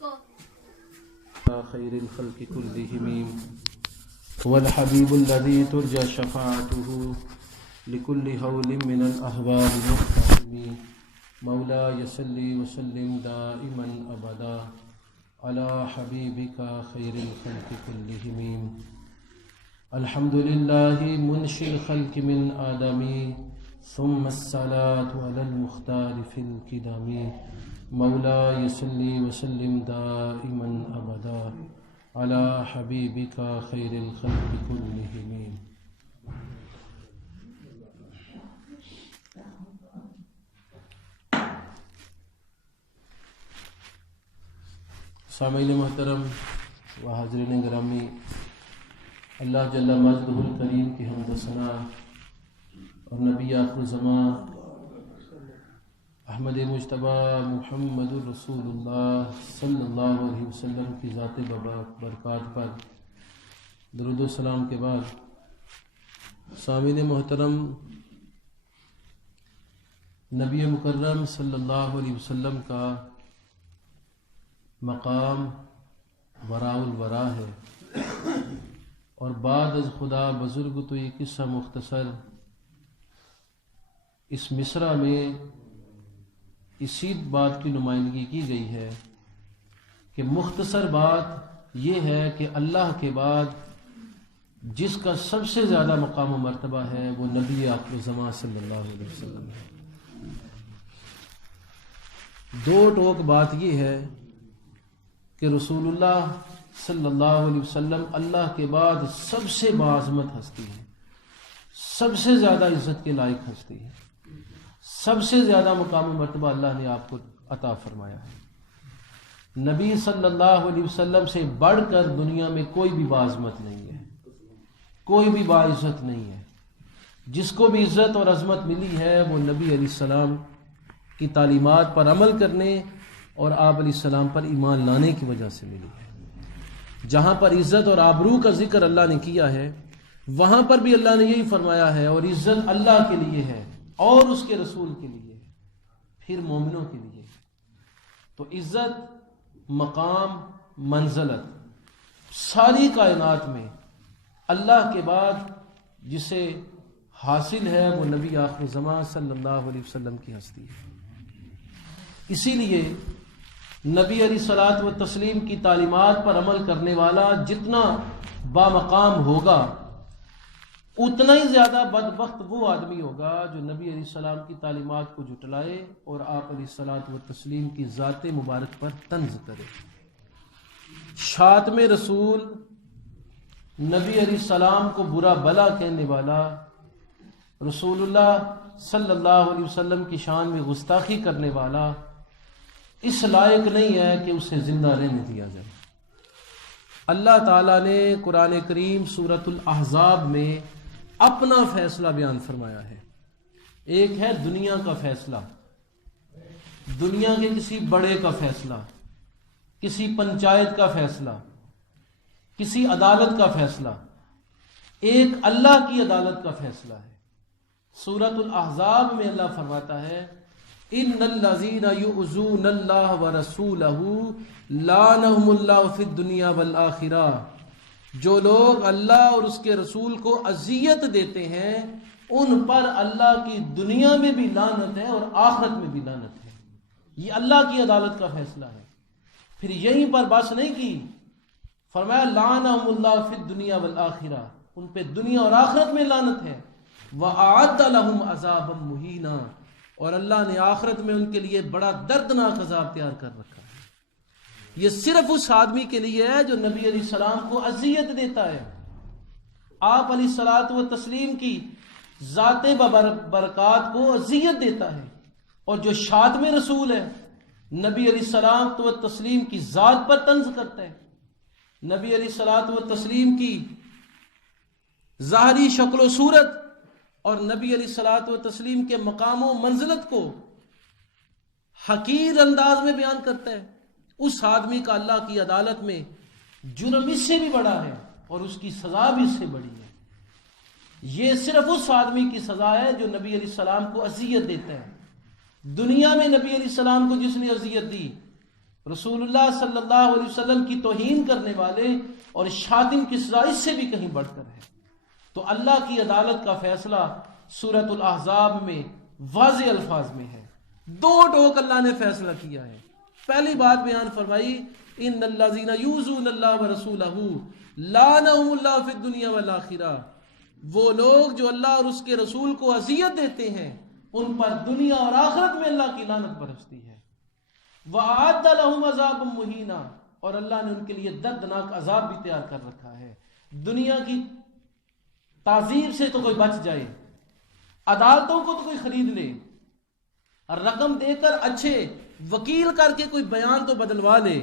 خير الخلق كلهم والحبيب الذي ترجى شفاعته لكل هول من الأهوال محترم مولاي صل وسلم دائما أبدا على حبيبك خير الخلق كلهم. الحمد لله منشئ الخلق من آدم ثم الصلاة على المختار في القدم مولاي صل وسلم دائما أبدا على حبيبك خير الخلق كلهم. سامعین محترم و حاضرین گرامی، اللہ جل مجدہ الکریم کی حمد و ثنا اور نبی آخر زمان احمد مجتبی محمد رسول اللہ صلی اللہ علیہ وسلم کی ذات برکات پر درود و سلام کے بعد، سامعین محترم، نبی مکرم صلی اللہ علیہ وسلم کا مقام وراء الورا ہے، اور بعد از خدا بزرگ تو یہ قصہ مختصر اس مصرع میں اسی بات کی نمائندگی کی گئی ہے کہ مختصر بات یہ ہے کہ اللہ کے بعد جس کا سب سے زیادہ مقام و مرتبہ ہے وہ نبی آخر الزمان صلی اللہ علیہ وسلم ہے۔ دو ٹوک بات یہ ہے کہ رسول اللہ صلی اللہ علیہ وسلم اللہ کے بعد سب سے باعظمت ہستی ہے، سب سے زیادہ عزت کے لائق ہستی ہے، سب سے زیادہ مقام و مرتبہ اللہ نے آپ کو عطا فرمایا ہے۔ نبی صلی اللہ علیہ وسلم سے بڑھ کر دنیا میں کوئی بھی باعظمت نہیں ہے، کوئی بھی باعزت نہیں ہے۔ جس کو بھی عزت اور عظمت ملی ہے وہ نبی علیہ السلام کی تعلیمات پر عمل کرنے اور آپ علیہ السلام پر ایمان لانے کی وجہ سے ملی ہے۔ جہاں پر عزت اور آبرو کا ذکر اللہ نے کیا ہے وہاں پر بھی اللہ نے یہی فرمایا ہے، اور عزت اللہ کے لیے ہے اور اس کے رسول کے لیے ہے، پھر مومنوں کے لیے۔ تو عزت، مقام، منزلت ساری کائنات میں اللہ کے بعد جسے حاصل ہے وہ نبی آخر زمان صلی اللہ علیہ وسلم کی ہستی ہے۔ اسی لیے نبی علیہ الصلوۃ والتسلیم کی تعلیمات پر عمل کرنے والا جتنا بامقام ہوگا اتنا ہی زیادہ بدبخت وہ آدمی ہوگا جو نبی علیہ السلام کی تعلیمات کو جھٹلائے اور آپ علیہ الصلوۃ والتسلیم کی ذات مبارک پر طنز کرے۔ شاتم رسول، نبی علیہ السلام کو برا بلا کہنے والا، رسول اللہ صلی اللہ علیہ وسلم کی شان میں گستاخی کرنے والا اس لائق نہیں ہے کہ اسے زندہ رہنے دیا جائے۔ اللہ تعالیٰ نے قرآن کریم سورۃ الاحزاب میں اپنا فیصلہ بیان فرمایا ہے۔ ایک ہے دنیا کا فیصلہ، دنیا کے کسی بڑے کا فیصلہ، کسی پنچایت کا فیصلہ، کسی عدالت کا فیصلہ۔ ایک اللہ کی عدالت کا فیصلہ ہے۔ سورۃ الاحزاب میں اللہ فرماتا ہے ان الذین یؤذون اللہ ورسولہ لعنہم اللہ فی الدنیا والآخرہ، جو لوگ اللہ اور اس کے رسول کو اذیت دیتے ہیں ان پر اللہ کی دنیا میں بھی لعنت ہے اور آخرت میں بھی لعنت ہے۔ یہ اللہ کی عدالت کا فیصلہ ہے۔ پھر یہیں پر بس نہیں کی، فرمایا لعنہم اللہ فی الدنیا والآخرہ، ان پہ دنیا اور آخرت میں لعنت ہے۔ وَأَعَدَّ لَهُمْ عَذَابًا مُهِينًا، اور اللہ نے آخرت میں ان کے لیے بڑا دردناک عذاب تیار کر رکھا ہے۔ یہ صرف اس آدمی کے لیے ہے جو نبی علیہ السلام کو اذیت دیتا ہے، آپ علیہ الصلوۃ والتسلیم کی ذات برکات کو اذیت دیتا ہے، اور جو شاتم رسول ہے نبی علیہ الصلوۃ والتسلیم کی ذات پر طنز کرتا ہے، نبی علیہ الصلوۃ والتسلیم کی ظاہری شکل و صورت اور نبی علیہ الصلوۃ والتسلیم کے مقام و منزلت کو حقیر انداز میں بیان کرتا ہے، اس آدمی کا اللہ کی عدالت میں جرم اس سے بھی بڑا ہے اور اس کی سزا بھی اس سے بڑی ہے۔ یہ صرف اس آدمی کی سزا ہے جو نبی علیہ السلام کو اذیت دیتا ہے۔ دنیا میں نبی علیہ السلام کو جس نے اذیت دی رسول اللہ صلی اللہ علیہ وسلم کی توہین کرنے والے اور شاتم کی سزا اس سے بھی کہیں بڑھ کر ہے۔ تو اللہ کی عدالت کا فیصلہ سورۃ الاحزاب میں واضح الفاظ میں ہے، دو ٹوک اللہ نے فیصلہ کیا ہے۔ پہلی بات بیان فرمائی، ان الذین یؤذون اللہ ورسولہ لعنہم اللہ فی الدنیا والآخرہ، وہ لوگ جو اللہ اور اس کے رسول کو اذیت دیتے ہیں ان پر دنیا اور آخرت میں اللہ کی لعنت برستی ہے۔ وَأَعَدَّ لَهُمْ عَذَابًا مُهِينًا، اور اللہ نے ان کے لیے دردناک عذاب بھی تیار کر رکھا ہے۔ دنیا کی تعذیب سے تو کوئی بچ جائے، عدالتوں کو تو کوئی خرید لے، رقم دے کر اچھے وکیل کر کے کوئی بیان تو بدلوا لے،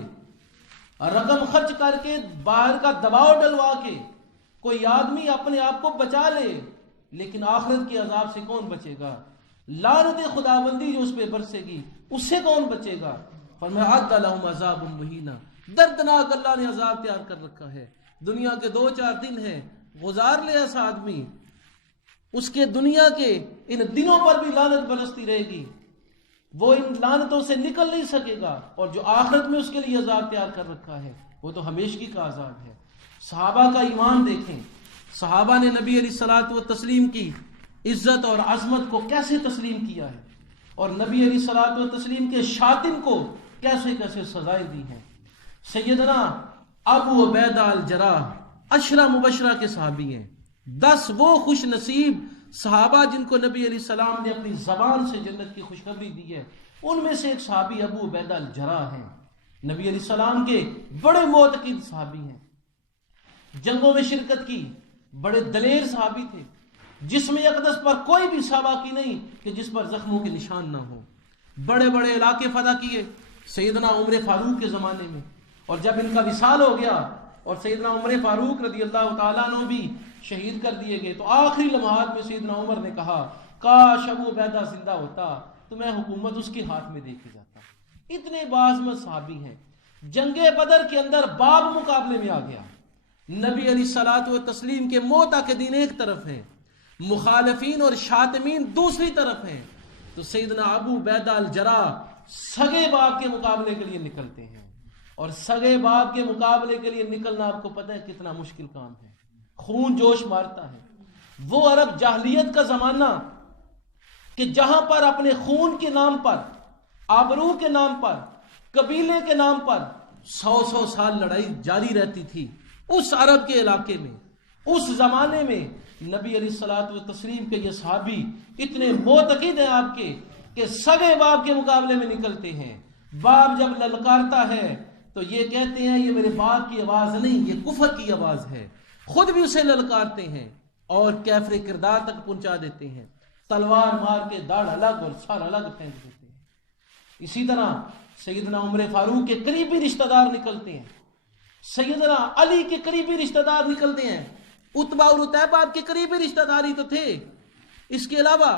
رقم خرچ کر کے باہر کا دباؤ ڈلوا کے کوئی آدمی اپنے آپ کو بچا لے، لیکن آخرت کے عذاب سے کون بچے گا؟ لعنت خداوندی جو اس پہ برسے گی اس سے کون بچے گا؟ فرمایا عَدَّ لَهُمْ عَذَابٌ مُهِينًا، دردناک اللہ نے عذاب تیار کر رکھا ہے۔ دنیا کے 2-4 دن ہیں، گزار لے ایسا آدمی، اس کے دنیا کے ان دنوں پر بھی لعنت برستی رہے گی، وہ ان لعنتوں سے نکل نہیں سکے گا، اور جو آخرت میں اس کے لیے عذاب تیار کر رکھا ہے وہ تو ہمیشگی کا عذاب ہے۔ صحابہ کا ایمان دیکھیں، صحابہ نے نبی علیہ الصلوۃ والتسلیم کی عزت اور عظمت کو کیسے تسلیم کیا ہے، اور نبی علیہ الصلوۃ والتسلیم کے شاتم کو کیسے کیسے سزائیں دی ہیں۔ سیدنا ابو عبیدہ الجراح 10 مبشرہ کے صحابی ہیں، 10 وہ خوش نصیب صحابہ جن کو نبی علیہ السلام نے اپنی زبان سے جنت کی خوشخبری دی ہے، ان میں سے ایک صحابی ابو عبیدہ الجراح ہیں، نبی علیہ السلام کے بڑے معتقد صحابی ہیں، جنگوں میں شرکت کی، بڑے دلیر صحابی تھے، جسم اقدس پر کوئی بھی ساواکی نہیں کہ جس پر زخموں کے نشان نہ ہو، بڑے بڑے علاقے فتح کیے سیدنا عمر فاروق کے زمانے میں، اور جب ان کا وصال ہو گیا اور سیدنا عمر فاروق رضی اللہ تعالیٰ عنہ بھی شہید کر دیے گئے، تو آخری لمحات میں سیدنا عمر نے کہا کاش ابو عبیدہ زندہ ہوتا تو میں حکومت اس کے ہاتھ میں دے کے جاتا۔ اتنے باعظمت صحابی ہیں۔ جنگ بدر کے اندر باب مقابلے میں آ گیا، نبی علیہ الصلوۃ والتسلیم کے معتقدین ایک طرف ہیں، مخالفین اور شاتمین دوسری طرف ہیں، تو سیدنا ابو عبیدہ الجراح سگے باپ کے مقابلے کے لیے نکلتے ہیں، اور سگے باپ کے مقابلے کے لیے نکلنا آپ کو پتہ ہے کتنا مشکل کام ہے، خون جوش مارتا ہے۔ وہ عرب جاہلیت کا زمانہ کہ جہاں پر اپنے خون کے نام پر، آبرو کے نام پر، قبیلے کے نام پر 100 سال لڑائی جاری رہتی تھی، اس عرب کے علاقے میں، اس زمانے میں نبی علیہ الصلوۃ والتسلیم کے یہ صحابی اتنے معتقد ہیں آپ کے کہ سگے باپ کے مقابلے میں نکلتے ہیں۔ باپ جب للکارتا ہے تو یہ کہتے ہیں یہ میرے باپ کی آواز نہیں، یہ کفر کی آواز ہے، خود بھی اسے للکارتے ہیں اور کیفر کردار تک پہنچا دیتے ہیں، تلوار مار کے داڑھ الگ اور سر الگ پھینک دیتے ہیں۔ اسی طرح سیدنا عمر فاروق کے قریبی رشتہ دار نکلتے ہیں، سیدنا علی کے قریبی رشتہ دار نکلتے ہیں، عتبہ اور عتیبہ کے قریبی رشتہ داری تو تھے، اس کے علاوہ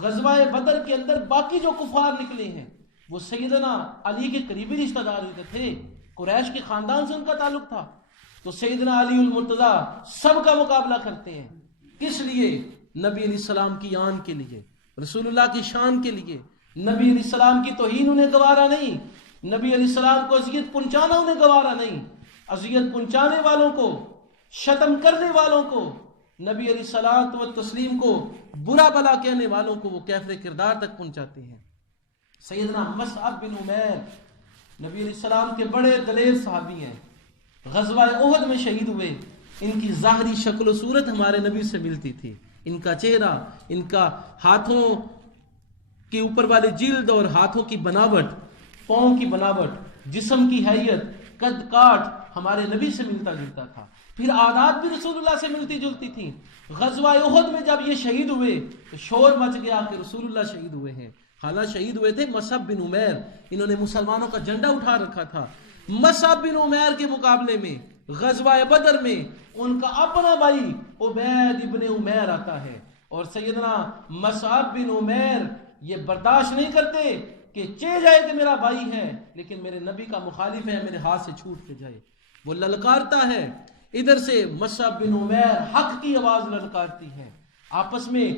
غزوہ بدر کے اندر باقی جو کفار نکلے ہیں وہ سیدنا علی کے قریبی رشتہ دار تو تھے، قریش کے خاندان سے ان کا تعلق تھا، تو سیدنا علی المرتضیٰ سب کا مقابلہ کرتے ہیں، کس لیے؟ نبی علیہ السلام کی آن کے لیے، رسول اللہ کی شان کے لیے۔ نبی علیہ السلام کی توہین انہیں گوارا نہیں، نبی علیہ السلام کو اذیت پہنچانا انہیں گوارا نہیں، اذیت پہنچانے والوں کو، شتم کرنے والوں کو، نبی علیہ الصلوۃ والتسلیم کو برا بلا کہنے والوں کو وہ کیفر کردار تک پہنچاتے ہیں۔ سیدنا مصعب بن عمیر نبی علیہ السلام کے بڑے دلیر صحابی ہیں، غزوہ احد میں شہید ہوئے، ان کی ظاہری شکل و صورت ہمارے نبی سے ملتی تھی، ان کا چہرہ، ان کا ہاتھوں کے اوپر والے جلد اور ہاتھوں کی بناوٹ، پاؤں کی بناوٹ، جسم کی حیت، قد کاٹ ہمارے نبی سے ملتا جلتا تھا، پھر عادات بھی رسول اللہ سے ملتی جلتی تھی۔ غزوہ احد میں جب یہ شہید ہوئے تو شور مچ گیا کہ رسول اللہ شہید ہوئے ہیں، حالانکہ شہید ہوئے تھے مصعب بن عمیر، انہوں نے مسلمانوں کا جھنڈا اٹھا رکھا تھا۔ مصعب بن عمیر کے مقابلے میں غزوہ بدر میں ان کا اپنا بھائی عبید ابن عمیر آتا ہے، اور سیدنا مصعب بن عمیر یہ برداشت نہیں کرتے کہ چے جائے کہ میرا بھائی ہے لیکن میرے نبی کا مخالف ہے، میرے ہاتھ سے چھوٹ کے جائے، وہ للکارتا ہے۔ ادھر سے مصعب بن عمیر حق کی آواز للکارتی ہے، آپس میں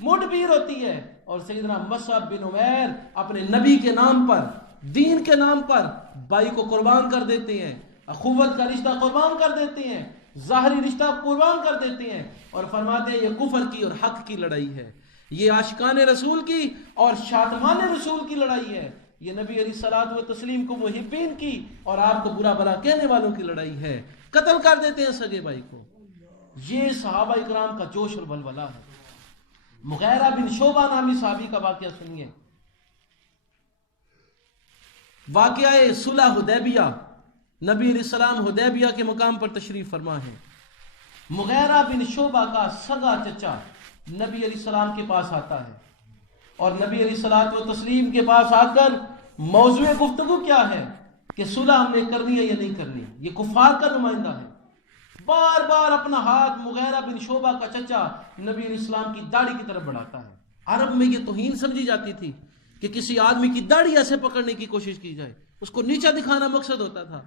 مڈ پیر ہوتی ہے، اور سیدنا مصعب بن عمیر اپنے نبی کے نام پر دین کے نام پر بھائی کو قربان کر دیتے ہیں، اخوت کا رشتہ قربان کر دیتے ہیں، ظاہری رشتہ قربان کر دیتے ہیں، اور فرماتے ہیں یہ کفر کی اور حق کی لڑائی ہے، یہ عاشقان رسول کی اور شاتمان رسول کی لڑائی ہے، یہ نبی علیہ الصلوۃ والتسلیم کو محبین کی اور آپ کو برا بھلا کہنے والوں کی لڑائی ہے، قتل کر دیتے ہیں سگے بھائی کو۔ یہ صحابہ اکرام کا جوش اور ولولہ ہے۔ مغیرہ بن شعبہ نامی صحابی کا واقعہ سنیے، واقعہ صلح حدیبیہ، نبی علیہ السلام حدیبیہ کے مقام پر تشریف فرما ہے۔ مغیرہ بن شعبہ کا سگا چچا نبی علیہ السلام کے پاس آتا ہے، اور نبی علیہ الصلوۃ والتسلیم کے پاس آ کر موضوع گفتگو کیا ہے کہ صلح ہم نے کرنی ہے یا نہیں کرنی۔ یہ کفار کا نمائندہ ہے، بار بار اپنا ہاتھ مغیرہ بن شعبہ کا چچا نبی علیہ السلام کی داڑھی کی طرف بڑھاتا ہے۔ عرب میں یہ توہین سمجھی جاتی تھی کہ کسی آدمی کی داڑھی ایسے پکڑنے کی کوشش کی جائے، اس کو نیچا دکھانا مقصد ہوتا تھا۔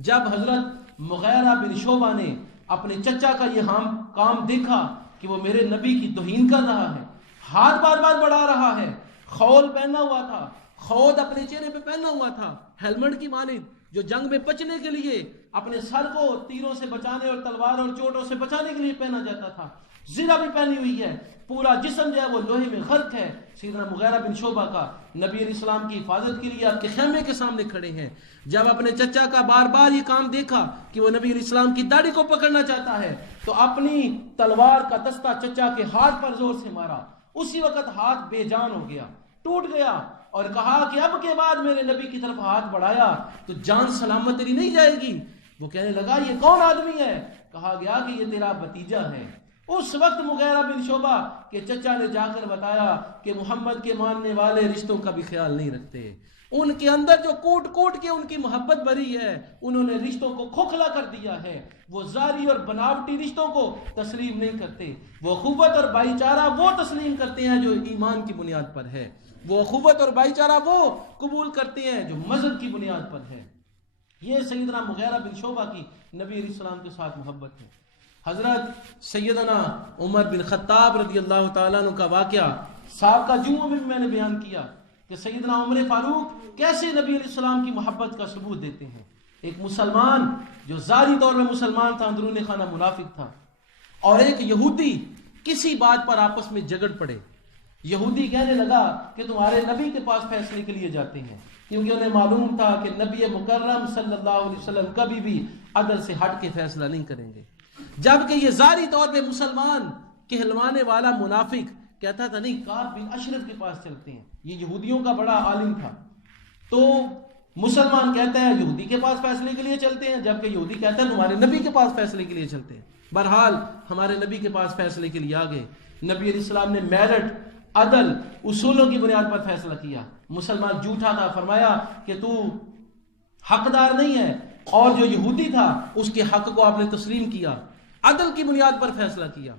جب حضرت مغیرہ بن شعبہ نے اپنے چچا کا یہ کام دیکھا کہ وہ میرے نبی کی توہین کر رہا ہے، ہاتھ بار بار بڑھا رہا ہے، خول پہنا ہوا تھا، خود اپنے چہرے پہ پہنا ہوا تھا، ہیلمٹ کی مانند جو جنگ میں بچنے کے لیے اپنے سر کو تیروں سے بچانے اور تلوار اور چوٹوں سے بچانے کے لیے پہنا جاتا تھا، زرہ بھی پہنی ہوئی ہے، پورا جسم جو ہے وہ لوہے میں غرق ہے۔ سیدنا مغیرہ بن شعبہ کا نبی علیہ السلام کی حفاظت کے لیے آپ کے خیمے کے سامنے کھڑے ہیں۔ جب اپنے چچا کا بار بار یہ کام دیکھا کہ وہ نبی علیہ السلام کی داڑھی کو پکڑنا چاہتا ہے تو اپنی تلوار کا دستہ چچا کے ہاتھ پر زور سے مارا، اسی وقت ہاتھ بے جان ہو گیا، ٹوٹ گیا، اور کہا کہ اب کے بعد میرے نبی کی طرف ہاتھ بڑھایا تو جان سلامت تیری نہیں جائے گی۔ وہ کہنے لگا یہ کون آدمی ہے؟ کہا گیا کہ یہ تیرا بھتیجا ہے۔ اس وقت مغیرہ بن شعبہ کے چچا نے جا کر بتایا کہ محمد کے ماننے والے رشتوں کا بھی خیال نہیں رکھتے، ان کے اندر جو کوٹ کوٹ کے ان کی محبت بھری ہے انہوں نے رشتوں کو کھوکھلا کر دیا ہے، وہ ظاہری اور بناوٹی رشتوں کو تسلیم نہیں کرتے، وہ اخوت اور بھائی چارہ وہ تسلیم کرتے ہیں جو ایمان کی بنیاد پر ہے، وہ اخوت اور بھائی چارہ وہ قبول کرتے ہیں جو مذہب کی بنیاد پر ہے۔ یہ سیدنا مغیرہ بن شعبہ کی نبی علیہ السلام کے ساتھ محبت ہے۔ حضرت سیدنا عمر بن خطاب رضی اللہ تعالیٰ عنہ کا واقعہ سابقہ جمعوں میں میں نے بیان کیا کہ سیدنا عمر فاروق کیسے نبی علیہ السلام کی محبت کا ثبوت دیتے ہیں۔ ایک مسلمان جو ظاہری طور میں مسلمان تھا، اندرون خانہ منافق تھا، اور ایک یہودی کسی بات پر آپس میں جھگڑ پڑے۔ یہودی کہنے لگا کہ تمہارے نبی کے پاس فیصلے کے لیے جاتے ہیں، کیونکہ انہیں معلوم تھا کہ نبی مکرم صلی اللہ علیہ وسلم کبھی بھی عدل سے ہٹ کے فیصلہ نہیں کریں گے، جبکہ یہ ظاہری طور پہ مسلمان کہلوانے والا منافق کہتا تھا نہیں کعب بن اشرف کے پاس چلتے ہیں، یہ یہودیوں کا بڑا عالم تھا۔ تو مسلمان کہتا ہے یہودی کے پاس فیصلے کے لیے چلتے ہیں، جبکہ یہودی کہتا ہے تمہارے نبی کے پاس فیصلے کے لیے چلتے ہیں۔ بہرحال ہمارے نبی کے پاس فیصلے کے لیے آ گئے۔ نبی علیہ السلام نے میرٹ، عدل، اصولوں کی بنیاد پر فیصلہ کیا۔ مسلمان جھوٹا تھا، فرمایا کہ تو حقدار نہیں ہے، اور جو یہودی تھا اس کے حق کو آپ نے تسلیم کیا، عدل کی بنیاد پر فیصلہ کیا۔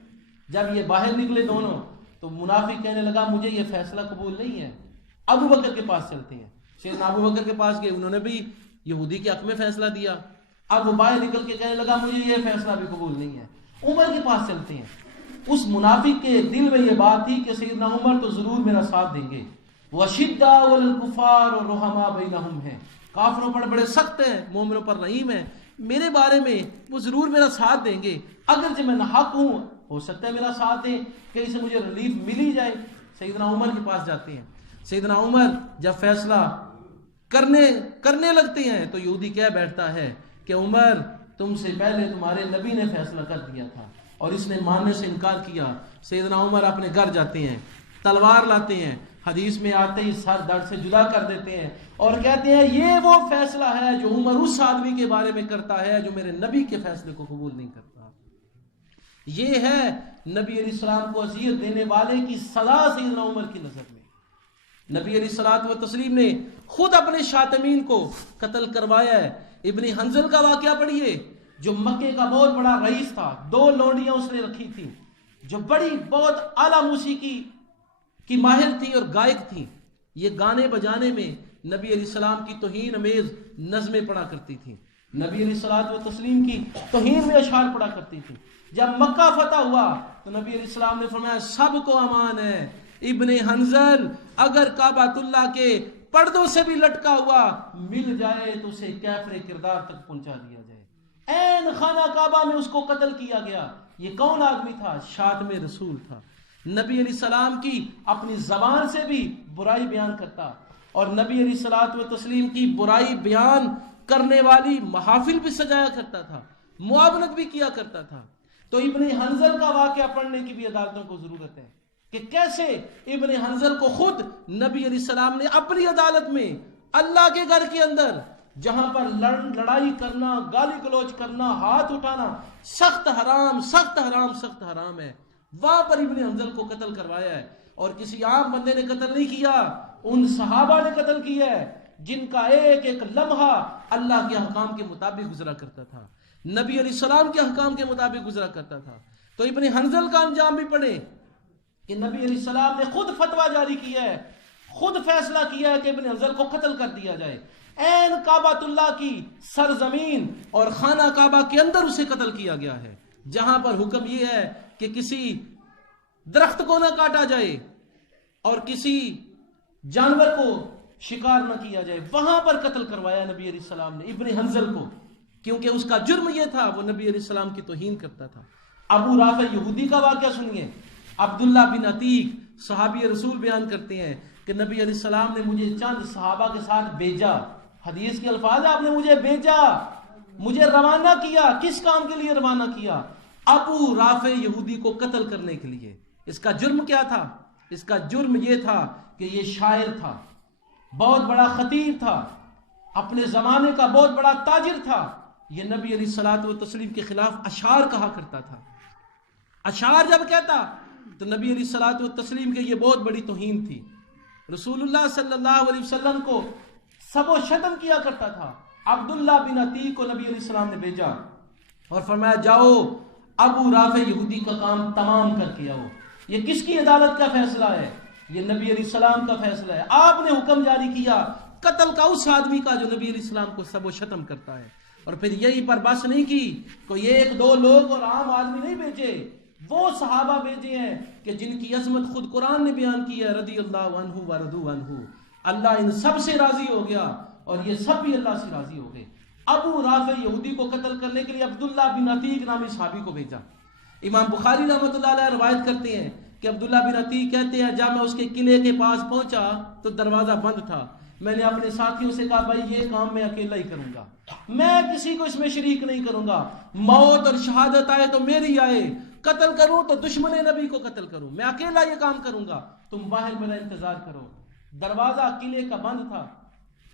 جب یہ باہر نکلے دونوں تو منافق کہنے لگا مجھے یہ فیصلہ قبول نہیں ہے، ابو بکر کے پاس چلتے ہیں۔ سیدنا ابو بکر کے پاس گئے، انہوں نے بھی یہودی کے حق میں فیصلہ دیا۔ اب وہ باہر نکل کے کہنے لگا مجھے یہ فیصلہ بھی قبول نہیں ہے، عمر کے پاس چلتے ہیں۔ اس منافق کے دل میں یہ بات تھی کہ سیدنا عمر تو ضرور میرا ساتھ دیں گے، وَشِدَّةٌ عَلَى الْكُفَّارِ وَرُحَمَاءُ بَيْنَهُمْ ہیں، کافروں پر بڑے سخت ہیں، مومنوں پر رحیم ہیں، میرے بارے میں وہ ضرور میرا ساتھ دیں گے، اگرچہ میں ناحق ہوں ہو سکتا ہے میرا ساتھ دیں، کہیں سے مجھے ریلیف مل ہی جائے۔ سیدنا عمر کے پاس جاتے ہیں۔ سیدنا عمر جب فیصلہ کرنے لگتے ہیں تو یہودی کہہ بیٹھتا ہے کہ عمر تم سے پہلے تمہارے نبی نے فیصلہ کر دیا تھا اور اس نے ماننے سے انکار کیا۔ سیدنا عمر اپنے گھر جاتے ہیں، تلوار لاتے ہیں، حدیث میں آتے ہی سر دڑ سے جدا کر دیتے ہیں اور کہتے ہیں یہ وہ فیصلہ ہے جو عمر اس آدمی کے بارے میں کرتا ہے جو میرے نبی کے فیصلے کو قبول نہیں کرتا۔ یہ ہے نبی علیہ السلام کو اذیت دینے والے کی سزا سیدنا عمر کی نظر میں۔ نبی علیہ الصلوۃ والتسلیم نے خود اپنے شاتمین کو قتل کروایا ہے۔ ابن حنظل کا واقعہ پڑھیے، جو مکے کا بہت بڑا رئیس تھا، 2 لونڈیاں اس نے رکھی تھیں جو بڑی بہت اعلیٰ موسیقی کی ماہر تھی اور گائک تھی۔ یہ گانے بجانے میں نبی علیہ السلام کی توہین امیز نظمیں پڑھا کرتی تھی، نبی علیہ الصلوۃ والتسلیم کی توہین میں اشعار پڑھا کرتی تھی۔ جب مکہ فتح ہوا تو نبی علیہ السلام نے فرمایا سب کو امان ہے، ابن حنظل اگر کعبۃ اللہ کے پردوں سے بھی لٹکا ہوا مل جائے تو اسے کیفر کردار تک پہنچا دیا جائے. عین خانہ کعبہ میں اس کو قتل کیا گیا. یہ کون آدمی تھا؟ شاتم رسول تھا. نبی علیہ السلام کی اپنی زبان سے بھی برائی بیان کرتا اور نبی علیہ الصلوۃ والتسلیم کی برائی بیان کرنے والی محافل بھی سجایا کرتا تھا, معاونت بھی کیا کرتا تھا. تو ابن حنظل کا واقعہ پڑھنے کی بھی عدالتوں کو ضرورت ہے کہ کیسے ابن حنظل کو خود نبی علیہ السلام نے اپنی عدالت میں اللہ کے گھر کے اندر, جہاں پر لڑائی کرنا, گالی گلوچ کرنا, ہاتھ اٹھانا سخت حرام سخت حرام سخت حرام ہے, وہاں پر ابن حنظل کو قتل کروایا ہے. اور کسی عام بندے نے قتل نہیں کیا, ان صحابہ نے قتل کیا ہے جن کا ایک ایک لمحہ اللہ کے احکام کے مطابق گزرا کرتا تھا, نبی علیہ السلام کے احکام کے مطابق گزرا کرتا تھا. تو ابن حنظل کا انجام بھی پڑھے کہ نبی علیہ السلام نے خود فتویٰ جاری کیا ہے, خود فیصلہ کیا ہے کہ ابن حنظل کو قتل کر دیا جائے. عین کعبۃ اللہ کی سرزمین اور خانہ کعبہ کے اندر اسے قتل کیا گیا ہے, جہاں پر حکم یہ ہے کہ کسی درخت کو نہ کاٹا جائے اور کسی جانور کو شکار نہ کیا جائے. وہاں پر قتل کروایا نبی علیہ السلام نے ابن حنظل کو, کیونکہ اس کا جرم یہ تھا وہ نبی علیہ السلام کی توہین کرتا تھا. ابو رافع یہودی کا واقعہ سنیے. عبداللہ بن عتیق صحابی رسول بیان کرتے ہیں کہ نبی علیہ السلام نے مجھے چند صحابہ کے ساتھ بھیجا. حدیث کے الفاظ ہے, آپ نے مجھے بھیجا, مجھے روانہ کیا. کس کام کے لیے روانہ کیا؟ ابو رافع یہودی کو قتل کرنے کے لیے. اس کا جرم کیا تھا؟ اس کا جرم یہ تھا کہ یہ شاعر تھا, بہت بڑا خطیب تھا, اپنے زمانے کا بہت بڑا تاجر تھا. یہ نبی علیہ الصلوۃ والتسلیم کے خلاف اشعار کہا کرتا تھا. اشعار جب کہتا تو نبی علیہ الصلوۃ والتسلیم کے یہ بہت بڑی توہین تھی. رسول اللہ صلی اللہ علیہ وسلم کو سب و شتم کیا کرتا تھا. عبداللہ بن عتیق کو نبی علیہ السلام نے بھیجا اور فرمایا جاؤ ابو رافع یہودی کا کام تمام کر کے آؤ. یہ کس کی عدالت کا فیصلہ ہے؟ یہ نبی علیہ السلام کا فیصلہ ہے. آپ نے حکم جاری کیا قتل کا اس آدمی کا جو نبی علیہ السلام کو سب و شتم کرتا ہے. اور پھر یہی پر بس نہیں کی, کوئی ایک دو لوگ اور عام آدمی نہیں بھیجے, وہ صحابہ بھیجے ہیں کہ جن کی عظمت خود قرآن نے بیان کی ہے, رضی اللہ عنہ ورضوا عنہ. اللہ ان سب سے راضی ہو گیا اور یہ سب بھی اللہ سے راضی ہو گئے. ابو رافع یہودی کو قتل کرنے کے لیے عبداللہ بن عتیق نامی صحابی کو بھیجا. امام بخاری رحمۃ اللہ علیہ روایت کرتے ہیں کہ عبداللہ بن عتیق کہتے ہیں جب میں اس کے قلعے کے پاس پہنچا تو دروازہ بند تھا. میں نے اپنے ساتھیوں سے کہا بھائی یہ کام میں اکیلا ہی کروں گا, میں کسی کو اس میں شریک نہیں کروں گا. موت اور شہادت آئے تو میری آئے, قتل کروں تو دشمن نبی کو قتل کروں, میں اکیلا یہ کام کروں گا, تم باہر میرا انتظار کرو. دروازہ قلعے کا بند تھا.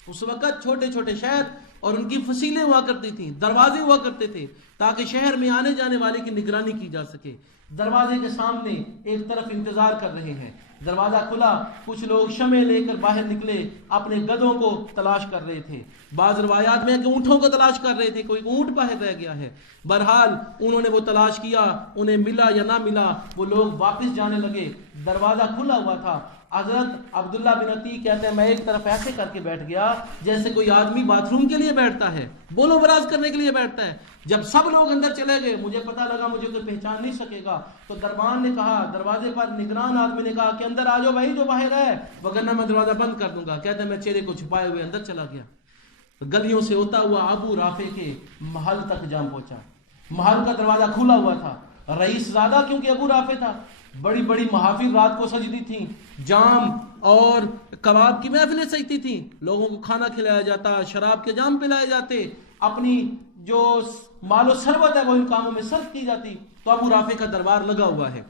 اس وقت چھوٹے چھوٹے شہر اور ان کی فصیلیں ہوا کرتی تھیں, دروازے ہوا کرتے تھے تاکہ شہر میں آنے جانے والے کی نگرانی کی جا سکے. دروازے کے سامنے ایک طرف انتظار کر رہے ہیں, دروازہ کھلا, کچھ لوگ شمع لے کر باہر نکلے, اپنے گدھوں کو تلاش کر رہے تھے. بعض روایات میں کہ اونٹوں کو تلاش کر رہے تھے, کوئی اونٹ باہر رہ گیا ہے. بہرحال انہوں نے وہ تلاش کیا, انہیں ملا یا نہ ملا, وہ لوگ واپس جانے لگے. دروازہ کھلا ہوا تھا. حضرت عبداللہ بن عتیق کہتے ہیں میں ایک طرف ایسے کر کے بیٹھ گیا جیسے کوئی آدمی باتھ روم کے لیے بیٹھتا ہے, بولو براز کرنے کے لیے بیٹھتا ہے. جب سب لوگ اندر چلے گئے مجھے پتا لگا مجھے کوئی پہچان نہیں سکے گا, تو دربان نے کہا, دروازے پر نگران آدمی نے کہا کہ اندر آ جاؤ بھائی جو باہر ہے, وگرنہ میں دروازہ بند کر دوں گا. کہتے ہیں میں چہرے کو چھپائے ہوئے اندر چلا گیا. گلیوں سے ہوتا ہوا ابو رافع کے محل تک جا پہنچا. محل کا دروازہ کھلا ہوا تھا. رئیس زادہ کیونکہ ابو رافع تھا, بڑی بڑی محافل رات کو سجتی تھیں, جام اور کباب کی محفلیں سجتی تھیں, لوگوں کو کھانا کھلایا جاتا, شراب کے جام پلائے جاتے, اپنی جو مال و ثروت ہے وہ ان کاموں میں صرف کی جاتی. تو ابو رافع کا دربار لگا ہوا ہے,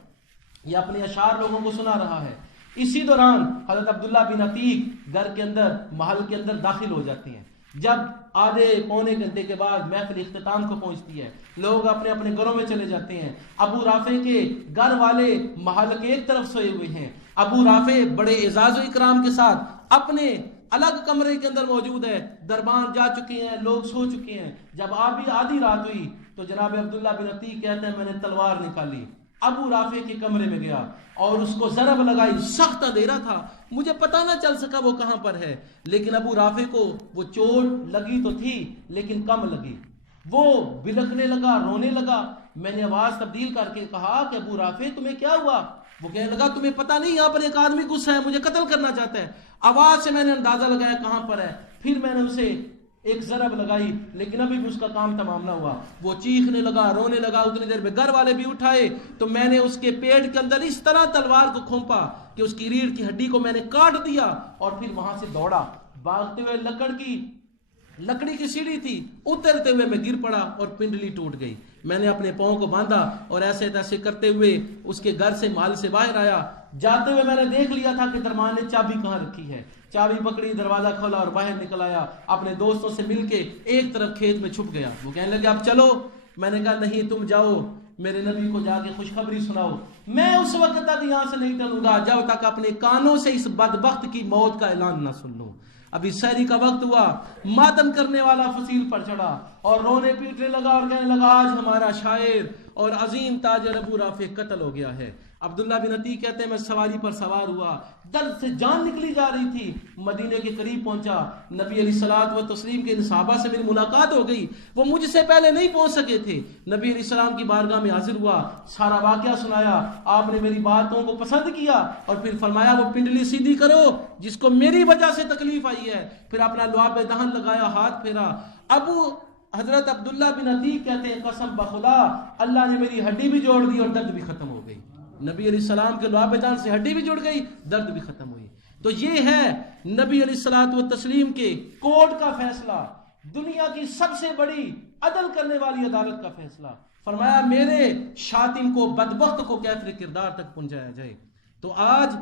یہ اپنے اشعار لوگوں کو سنا رہا ہے. اسی دوران حضرت عبداللہ بن عتیق گھر کے اندر محل کے اندر داخل ہو جاتے ہیں. جب آدھے پونے گھنٹے کے بعد محفل اختتام کو پہنچتی ہے, لوگ اپنے اپنے گھروں میں چلے جاتے ہیں. ابو رافع کے گھر والے محل کے ایک طرف سوئے ہوئے ہیں. ابو رافع بڑے اعزاز و اکرام کے ساتھ اپنے الگ کمرے کے اندر موجود ہے. دربان جا چکے ہیں, لوگ سو چکے ہیں. جب آدھی رات ہوئی تو جناب عبداللہ بن عتیق کہتے ہیں میں نے تلوار نکالی, ابو رافع کے کمرے میں گیا اور اس کو ضرب لگائی. سخت اندھیرا تھا, مجھے پتہ نہ چل سکا وہ کہاں پر ہے, لیکن ابو رافع کو وہ چوٹ لگی تو تھی لیکن کم لگی. وہ بلکنے لگا, رونے لگا. میں نے آواز تبدیل کر کے کہا کہ ابو رافع تمہیں کیا ہوا؟ وہ کہنے لگا تمہیں پتہ نہیں یہاں پر ایک آدمی غصہ ہے، مجھے قتل کرنا چاہتا ہے۔ آواز سے میں نے اندازہ لگایا کہاں پر ہے، پھر میں نے اسے ایک ضرب لگائی، لیکن ابھی بھی اس کا کام تمام نہ ہوا۔ وہ چیخنے لگا، رونے لگا۔ اتنی دیر میں گھر والے بھی اٹھائے تو میں نے اس کے پیٹ کے اندر اس طرح تلوار کو کھونپا کہ اس کی ریڑھ کی ہڈی کو میں نے کاٹ دیا، اور پھر وہاں سے دوڑا بھاگتے ہوئے۔ لکڑی کی سیڑھی تھی، اترتے ہوئے میں گر پڑا اور پنڈلی ٹوٹ گئی۔ میں نے اپنے پاؤں کو باندھا اور ایسے تیسے کرتے ہوئے اس کے گھر سے محل سے باہر آیا۔ جاتے ہوئے میں نے دیکھ لیا تھا کہ درمان نے چابی کہاں رکھی ہے، چابی پکڑی، دروازہ کھولا اور باہر نکل آیا۔ اپنے دوستوں سے مل کے ایک طرف کھیت میں چھپ گیا۔ وہ کہنے لگے اب چلو، میں نے کہا نہیں، تم جاؤ، میرے نبی کو جا کے خوشخبری سناؤ، میں اس وقت تک یہاں سے نہیں ٹلوں گا جب تک اپنے کانوں سے اس بدبخت کی موت کا اعلان نہ سن لوں۔ ابھی سحری کا وقت ہوا، ماتم کرنے والا فصیل پر چڑھا اور رونے پیٹنے لگا اور کہنے لگا آج ہمارا شاعر اور عظیم تاجر ابو رافع قتل ہو گیا ہے۔ عبداللہ بن عتیق کہتے ہیں میں سواری پر سوار ہوا، درد سے جان نکلی جا رہی تھی۔ مدینے کے قریب پہنچا، نبی علیہ الصلوۃ والتسلیم کے ان صحابہ سے میری ملاقات ہو گئی، وہ مجھ سے پہلے نہیں پہنچ سکے تھے۔ نبی علیہ السلام کی بارگاہ میں حاضر ہوا، سارا واقعہ سنایا۔ آپ نے میری باتوں کو پسند کیا اور پھر فرمایا وہ پنڈلی سیدھی کرو جس کو میری وجہ سے تکلیف آئی ہے۔ پھر اپنا لعاب دہن لگایا، ہاتھ پھیرا۔ حضرت عبداللہ بن عتیق کہتے ہیں قسم بخدا اللہ نے میری ہڈی بھی جوڑ دی اور درد بھی ختم ہو گئی۔ نبی علیہ السلام کے لعاب دہن سے ہڈی بھی جڑ گئی، درد بھی ختم ہوئی۔ تو یہ ہے نبی علیہ الصلوۃ والتسلیم کے کورٹ کا فیصلہ، دنیا کی سب سے بڑی عدل کرنے والی عدالت کا فیصلہ۔ فرمایا میرے شاتم کو، بدبخت کو کیفر کردار تک پہنچایا جائے۔ تو آج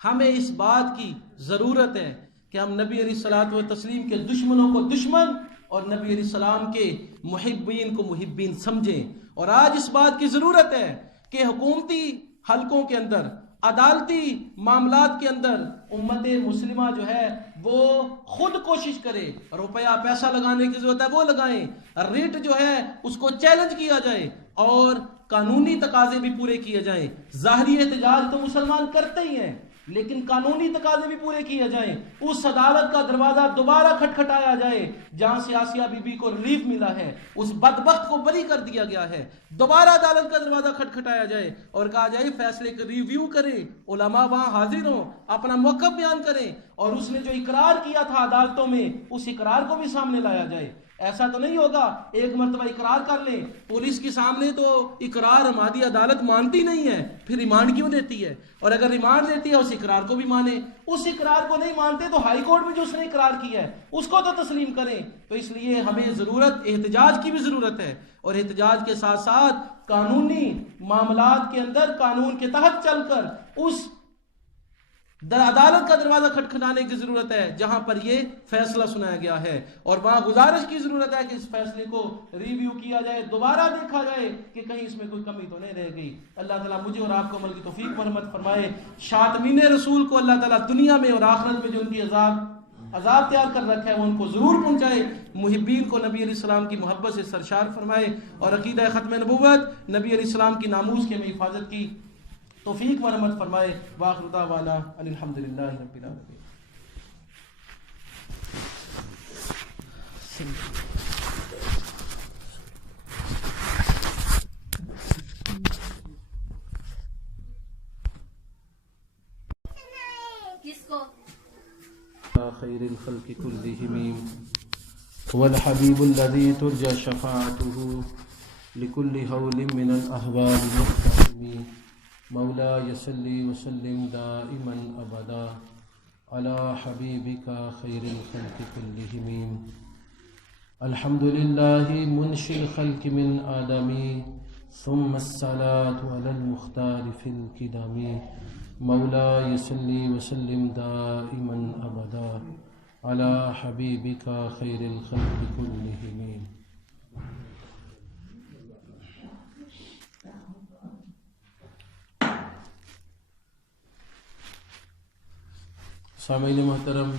ہمیں اس بات کی ضرورت ہے کہ ہم نبی علیہ الصلوۃ والتسلیم کے دشمنوں کو دشمن اور نبی علیہ السلام کے محبین کو محبین سمجھیں۔ اور آج اس بات کی ضرورت ہے کہ حکومتی حلقوں کے اندر، عدالتی معاملات کے اندر امت مسلمہ جو ہے وہ خود کوشش کرے، روپیہ پیسہ لگانے کی ضرورت ہے وہ لگائیں، ریٹ جو ہے اس کو چیلنج کیا جائے اور قانونی تقاضے بھی پورے کیے جائیں۔ ظاہری احتجاج تو مسلمان کرتے ہی ہیں، لیکن قانونی تقاضے بھی پورے کیے جائیں۔ اس عدالت کا دروازہ دوبارہ کھٹکھٹایا جائے جہاں سے آسیہ بی بی کو ریلیف ملا ہے، اس بدبخت کو بری کر دیا گیا ہے۔ دوبارہ عدالت کا دروازہ کھٹکھٹایا جائے اور کہا جائے فیصلے کا ریویو کریں، علماء وہاں حاضر ہوں، اپنا موقف بیان کریں، اور اس نے جو اقرار کیا تھا عدالتوں میں اس اقرار کو بھی سامنے لایا جائے۔ ایسا تو نہیں ہوگا ایک مرتبہ اقرار کر لیں، پولیس کے سامنے تو اقرار ہماری عدالت مانتی نہیں ہے، پھر ریمانڈ کیوں دیتی ہے؟ اور اگر ریمانڈ دیتی ہے اس اقرار کو بھی مانے، اس اقرار کو نہیں مانتے تو ہائی کورٹ میں جو اس نے اقرار کیا ہے اس کو تو تسلیم کریں۔ تو اس لیے ہمیں ضرورت احتجاج کی بھی ضرورت ہے، اور احتجاج کے ساتھ ساتھ قانونی معاملات کے اندر قانون کے تحت چل کر اس عدالت کا دروازہ کھٹکھٹانے کی ضرورت ہے جہاں پر یہ فیصلہ سنایا گیا ہے، اور وہاں گزارش کی ضرورت ہے کہ اس فیصلے کو ریویو کیا جائے، دوبارہ دیکھا جائے کہ کہیں اس میں کوئی کمی تو نہیں رہ گئی۔ اللہ تعالیٰ مجھے اور آپ کو عمل کی توفیق مرحمت فرمائے۔ شاطمین رسول کو اللہ تعالیٰ دنیا میں اور آخرت میں جو ان کی عذاب تیار کر رکھا ہے وہ ان کو ضرور پہنچائے۔ محبین کو نبی علیہ السلام کی محبت سے سرشار فرمائے، اور عقیدہ ختم نبوت نبی علیہ السلام کی ناموس کے میں حفاظت کی توفیق مرحمت فرمائے۔ وآخر دعوانا ان الحمدللہ رب العالمین۔ کس کو خیر الخلق كلهم هو الحبيب الذي ترجى شفاعته لكل هول من الأهوال والتهم مولاي صل وسلم دائما أبدا على حبيبك خير الخلق كلهم الحمد لله منشئ الخلق من آدم ثم الصلاة على المختار في القدم مولاي صل وسلم دائما أبدا على حبيبك خير الخلق كلهم۔ سامعین محترم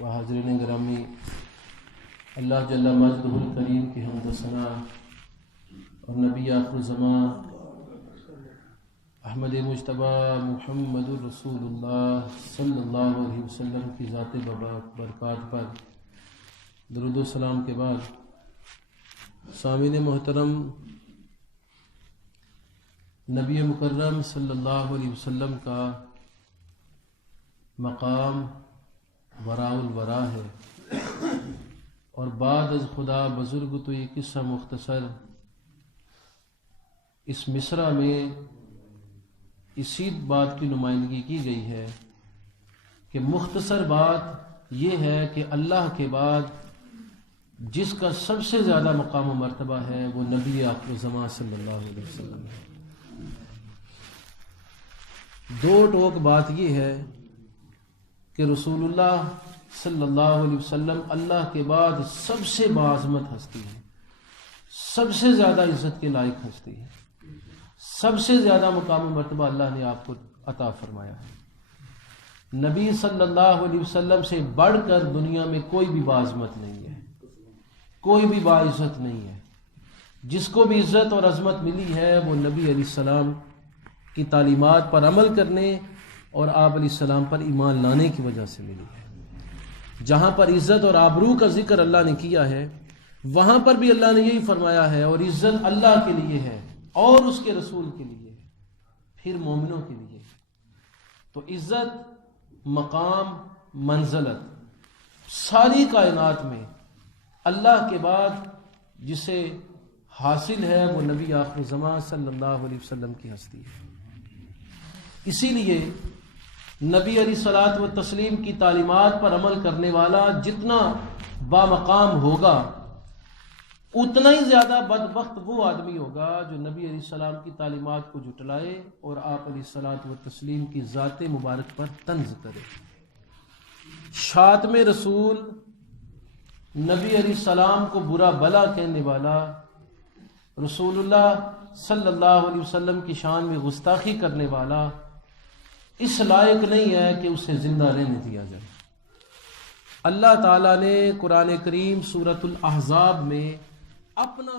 و حاضرین گرامی، اللہ جل مجدہ الکریم کی حمد و ثنا اور نبی آخر الزمان احمد مجتبی محمد الرسول اللہ صلی اللہ علیہ وسلم کی ذات برکات پر درود و سلام کے بعد، سامعین محترم، نبی مکرم صلی اللہ علیہ وسلم کا مقام وراء الورا ہے، اور بعد از خدا بزرگ تو یہ قصہ مختصر اس مصرع میں اسی بات کی نمائندگی کی گئی ہے کہ مختصر بات یہ ہے کہ اللہ کے بعد جس کا سب سے زیادہ مقام و مرتبہ ہے وہ نبی آخر الزمان صلی اللہ علیہ وسلم ہے۔ دو ٹوک بات یہ ہے کہ رسول اللہ صلی اللہ علیہ وسلم اللہ کے بعد سب سے باعظمت ہستی ہے، سب سے زیادہ عزت کے لائق ہستی ہے، سب سے زیادہ مقام و مرتبہ اللہ نے آپ کو عطا فرمایا ہے۔ نبی صلی اللہ علیہ وسلم سے بڑھ کر دنیا میں کوئی بھی باعظمت نہیں ہے، کوئی بھی باعزت نہیں ہے۔ جس کو بھی عزت اور عظمت ملی ہے وہ نبی علیہ السلام کی تعلیمات پر عمل کرنے اور آپ علیہ السلام پر ایمان لانے کی وجہ سے ملی ہے۔ جہاں پر عزت اور آبرو کا ذکر اللہ نے کیا ہے وہاں پر بھی اللہ نے یہی فرمایا ہے، اور عزت اللہ کے لیے ہے اور اس کے رسول کے لیے ہے، پھر مومنوں کے لیے۔ تو عزت، مقام، منزلت ساری کائنات میں اللہ کے بعد جسے حاصل ہے وہ نبی آخر الزمان صلی اللہ علیہ وسلم کی ہستی ہے۔ اسی لیے نبی علیہ الصلوۃ والتسلیم کی تعلیمات پر عمل کرنے والا جتنا بامقام ہوگا اتنا ہی زیادہ بدبخت وہ آدمی ہوگا جو نبی علیہ السلام کی تعلیمات کو جھٹلائے اور آپ علیہ الصلوۃ والتسلیم کی ذات مبارک پر طنز کرے۔ شاتم رسول، نبی علیہ السلام کو برا بلا کہنے والا، رسول اللہ صلی اللہ علیہ وسلم کی شان میں گستاخی کرنے والا اس لائق نہیں ہے کہ اسے زندہ رہنے دیا جائے۔ اللہ تعالیٰ نے قرآن کریم سورۃ الاحزاب میں اپنا